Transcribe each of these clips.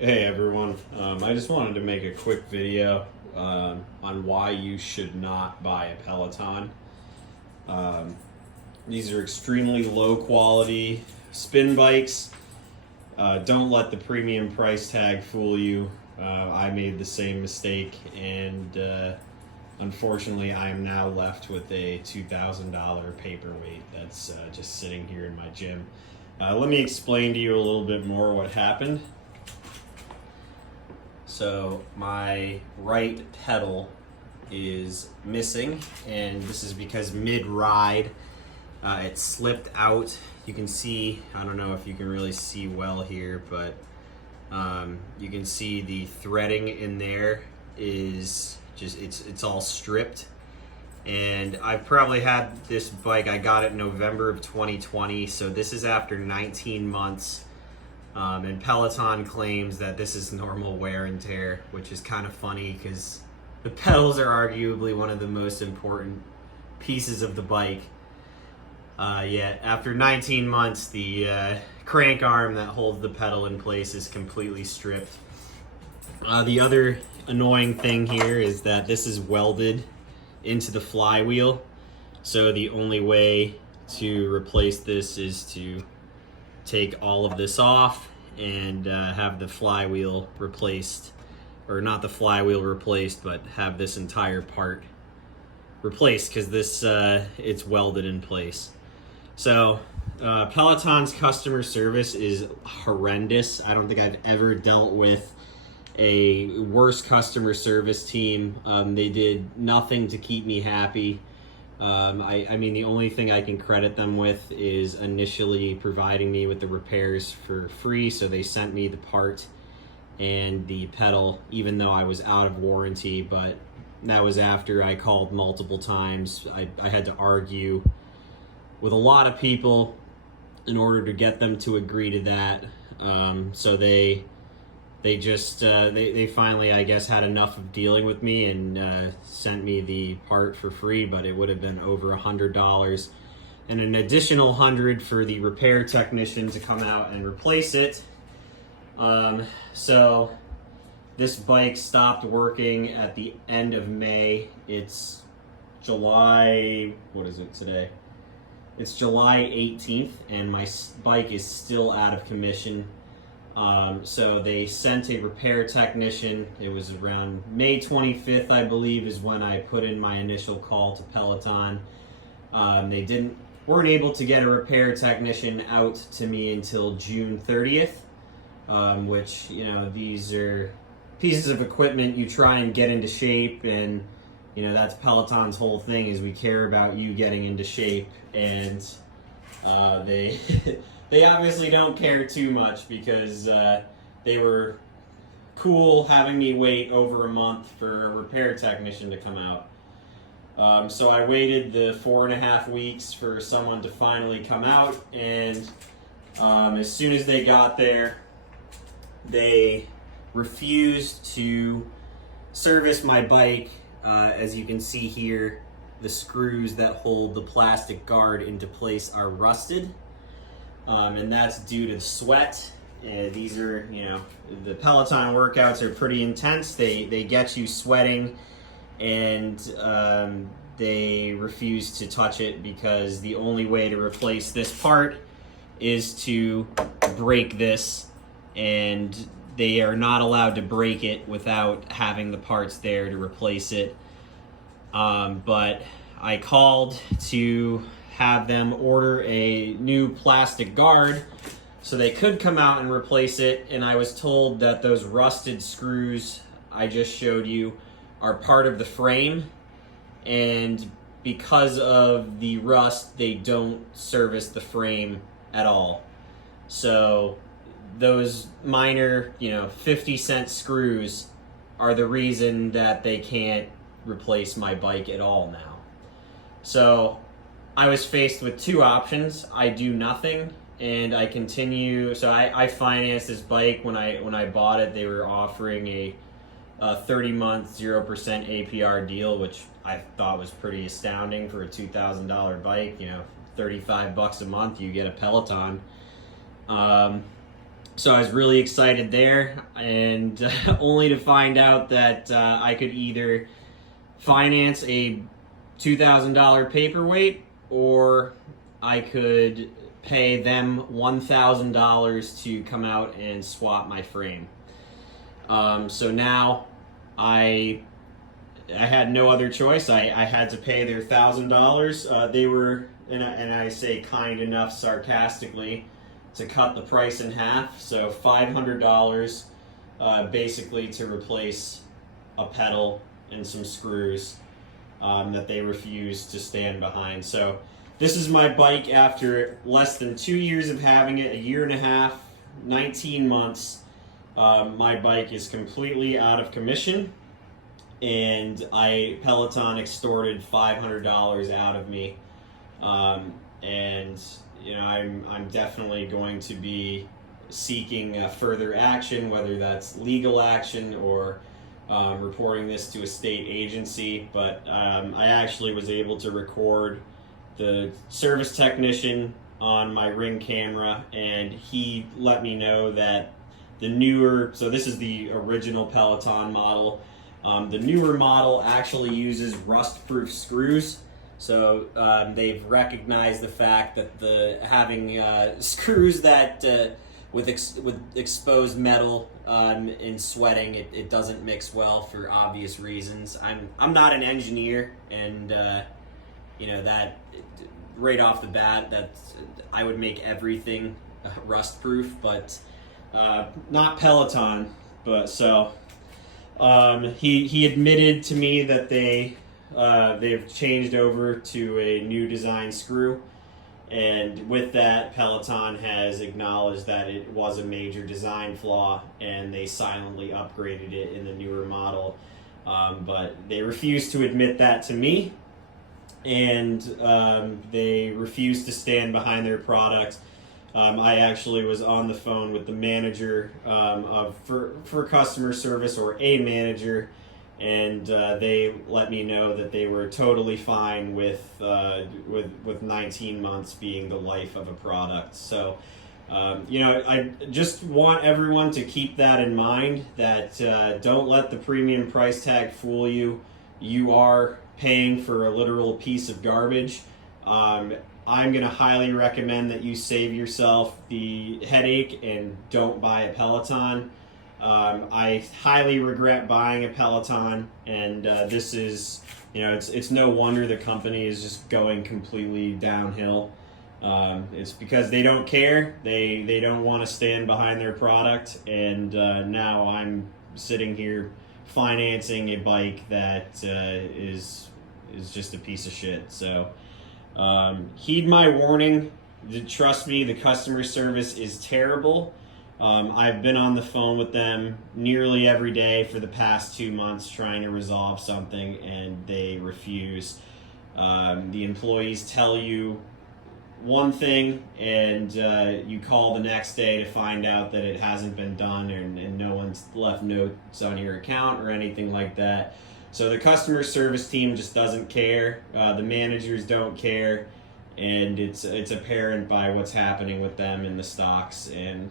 Hey everyone, I just wanted to make a quick video on why you should not buy a Peloton. These are extremely low quality spin bikes. Don't let the premium price tag fool you. I made the same mistake, and unfortunately I am now left with a $2,000 paperweight that's just sitting here in my gym. Let me explain to you a little bit more what happened. So my right pedal is missing, and this is because mid-ride it slipped out. You can see, I don't know if you can really see well here, but you can see the threading in there is just, it's all stripped. And I've probably had this bike, I got it in November of 2020, so this is after 19 months. And Peloton claims that this is normal wear and tear, which is kind of funny because the pedals are arguably one of the most important pieces of the bike. Yet after 19 months, the crank arm that holds the pedal in place is completely stripped. The other annoying thing here is that this is welded into the flywheel. So the only way to replace this is to take all of this off and have the flywheel replaced, or not the flywheel replaced, but have this entire part replaced because this it's welded in place. So Peloton's customer service is horrendous. I don't think I've ever dealt with a worse customer service team. They did nothing to keep me happy. I mean, the only thing I can credit them with is initially providing me with the repairs for free. So they sent me the part and the pedal, even though I was out of warranty. But that was after I called multiple times. I had to argue with a lot of people in order to get them to agree to that. So they finally, I guess, had enough of dealing with me and sent me the part for free, but it would have been over $100 and an additional $100 for the repair technician to come out and replace it. So this bike stopped working at the end of May. It's July, what is it today? It's July 18th, and my bike is still out of commission. So they sent a repair technician. It was around May 25th, I believe, is when I put in my initial call to Peloton. They weren't able to get a repair technician out to me until June 30th, which, you know, these are pieces of equipment you try and get into shape, and, you know, that's Peloton's whole thing, is we care about you getting into shape, and they they obviously don't care too much because they were cool having me wait over a month for a repair technician to come out. So I waited the 4.5 weeks for someone to finally come out, and as soon as they got there, they refused to service my bike. As you can see here, the screws that hold the plastic guard into place are rusted. And that's due to sweat. These are, you know, the Peloton workouts are pretty intense. They get you sweating, and they refuse to touch it because the only way to replace this part is to break this, and they are not allowed to break it without having the parts there to replace it. But I called to have them order a new plastic guard so they could come out and replace it, and I was told that those rusted screws I just showed you are part of the frame, and because of the rust, they don't service the frame at all. So those minor, you know, 50-cent screws are the reason that they can't replace my bike at all now. So I was faced with two options. I do nothing and I continue. So I financed this bike. When I bought it, they were offering a 30-month 0% APR deal, which I thought was pretty astounding for a $2,000 bike. You know, $35 a month, you get a Peloton. So I was really excited there, and only to find out that I could either finance a $2,000 paperweight, or I could pay them $1,000 to come out and swap my frame. So now I had no other choice. I had to pay their $1,000. They were, and I say kind enough sarcastically, to cut the price in half. So $500 basically to replace a pedal and some screws that they refused to stand behind. So this is my bike after less than 2 years of having it, a year and a half, 19 months. My bike is completely out of commission, and Peloton extorted $500 out of me. And you know, I'm definitely going to be seeking further action, whether that's legal action or reporting this to a state agency. But I actually was able to record the service technician on my Ring camera, and he let me know that the newer, so this is the original Peloton model, the newer model actually uses rust-proof screws. So they've recognized the fact that having screws that with exposed metal in sweating, it doesn't mix well for obvious reasons. I'm not an engineer, and you know that right off the bat, that I would make everything rust proof, but not Peloton. But so he admitted to me that they've changed over to a new design screw, and with that, Peloton has acknowledged that it was a major design flaw, and they silently upgraded it in the newer model. But they refused to admit that to me, and they refused to stand behind their product. I actually was on the phone with the manager for customer service, or a manager, and they let me know that they were totally fine with 19 months being the life of a product. So, you know, I just want everyone to keep that in mind, that don't let the premium price tag fool you. You are paying for a literal piece of garbage. I'm going to highly recommend that you save yourself the headache and don't buy a Peloton. I highly regret buying a Peloton, and this is, you know, it's no wonder the company is just going completely downhill. It's because they don't care. They don't want to stand behind their product, and now I'm sitting here financing a bike that is just a piece of shit. So heed my warning. Trust me, the customer service is terrible. I've been on the phone with them nearly every day for the past 2 months trying to resolve something, and they refuse. The employees tell you one thing, and you call the next day to find out that it hasn't been done, and no one's left notes on your account or anything like that. So the customer service team just doesn't care. The managers don't care, and it's apparent by what's happening with them in the stocks, and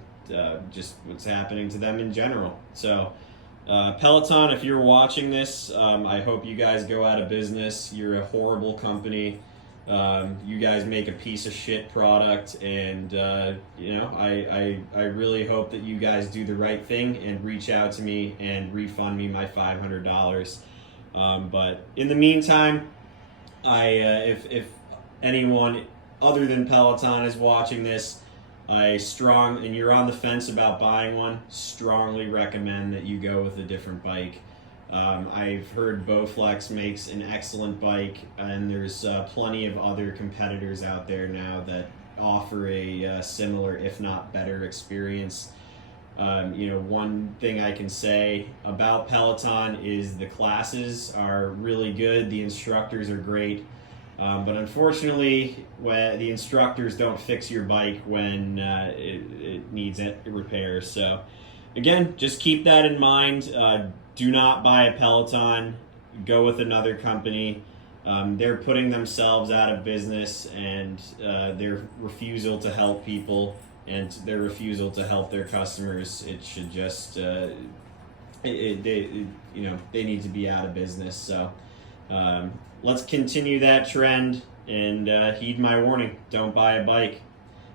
just what's happening to them in general. So Peloton, if you're watching this, I hope you guys go out of business. You're a horrible company. You guys make a piece of shit product, and you know, I really hope that you guys do the right thing and reach out to me and refund me my $500. But in the meantime, if anyone other than Peloton is watching this, and you're on the fence about buying one, strongly recommend that you go with a different bike. I've heard Bowflex makes an excellent bike, and there's plenty of other competitors out there now that offer a similar, if not better, experience. You know, one thing I can say about Peloton is the classes are really good, the instructors are great. But unfortunately, the instructors don't fix your bike when it needs repair. So again, just keep that in mind. Do not buy a Peloton. Go with another company. They're putting themselves out of business, and their refusal to help people and their refusal to help their customers, it should just they need to be out of business. So let's continue that trend and heed my warning. Don't buy a bike.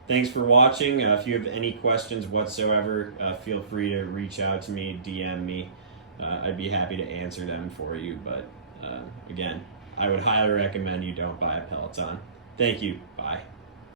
Thanks for watching. If you have any questions whatsoever, feel free to reach out to me, DM me. I'd be happy to answer them for you. But again, I would highly recommend you don't buy a Peloton. Thank you. Bye.